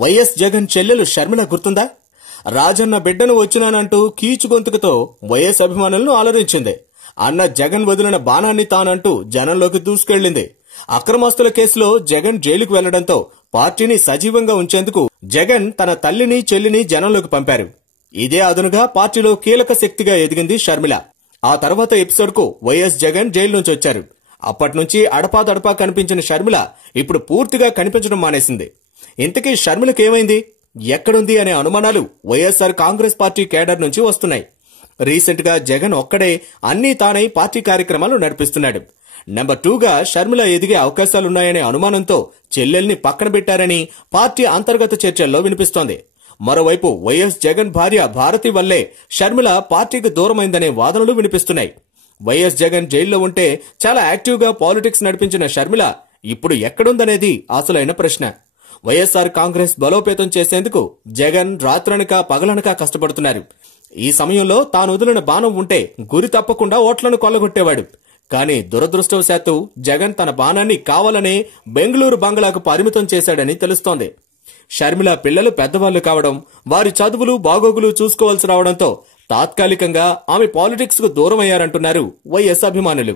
YS Jagan చెల్లెలు షర్మిల గుర్తుందా? రాజన్న బిడ్డను వచ్చినానంటూ కీచు గొంతుకుతో వైఎస్ అభిమానులను అలరించింది. అన్న జగన్ వదిలిన బాణాన్ని తానంటూ జనంలోకి దూసుకెళ్లింది. అక్రమాస్తుల కేసులో జగన్ జైలుకు వెళ్లడంతో పార్టీని సజీవంగా ఉంచేందుకు జగన్ తన తల్లిని చెల్లిని జనంలోకి పంపారు. ఇదే అదనుగా పార్టీలో కీలక శక్తిగా ఎదిగింది షర్మిల. ఆ తర్వాత ఎపిసోడ్ కు వైఎస్ జగన్ జైలు నుంచి వచ్చారు. అప్పట్నుంచి అడపాదడపా కనిపించిన షర్మిల ఇప్పుడు పూర్తిగా కనిపించడం మానేసింది. ఇంతకీ షర్మిలకేమైంది, ఎక్కడుంది అనే అనుమానాలు వైఎస్ఆర్ కాంగ్రెస్ పార్టీ కేడర్ నుంచి వస్తున్నాయి. రీసెంట్ గా జగన్ ఒక్కడే అన్నీ తానై పార్టీ కార్యక్రమాలు నడిపిస్తున్నాడు. నెంబర్ 2గా షర్మిల ఎదిగే అవకాశాలున్నాయనే అనుమానంతో చెల్లెల్ని పక్కన పెట్టారని పార్టీ అంతర్గత చర్చల్లో వినిపిస్తోంది. మరోవైపు వైఎస్ జగన్ భార్య భారతి వల్లే షర్మిల పార్టీకి దూరమైందనే వాదనలు వినిపిస్తున్నాయి. వైఎస్ జగన్ జైల్లో ఉంటే చాలా యాక్టివ్ గా పాలిటిక్స్ నడిపించిన షర్మిల ఇప్పుడు ఎక్కడుందనేది అసలైన ప్రశ్న. వైఎస్ఆర్ కాంగ్రెస్ బలోపేతం చేసేందుకు జగన్ రాత్రనక పగలనక కష్టపడుతున్నారు. ఈ సమయంలో తాను వదిలిన బాణం ఉంటే గురి తప్పకుండా ఓట్లను కొల్లగొట్టేవాడు. కానీ దురదృష్టవశాత్తు జగన్ తన బాణాన్ని కావాలనే బెంగళూరు బంగ్లాకు పరిమితం చేశాడని తెలుస్తోంది. షర్మిల పిల్లలు పెద్దవాళ్లు కావడం, వారి చదువులు బాగోగులు చూసుకోవాల్సి రావడంతో తాత్కాలికంగా ఆమె పాలిటిక్స్ కు దూరమయ్యారంటున్నారు వైఎస్ అభిమానులు.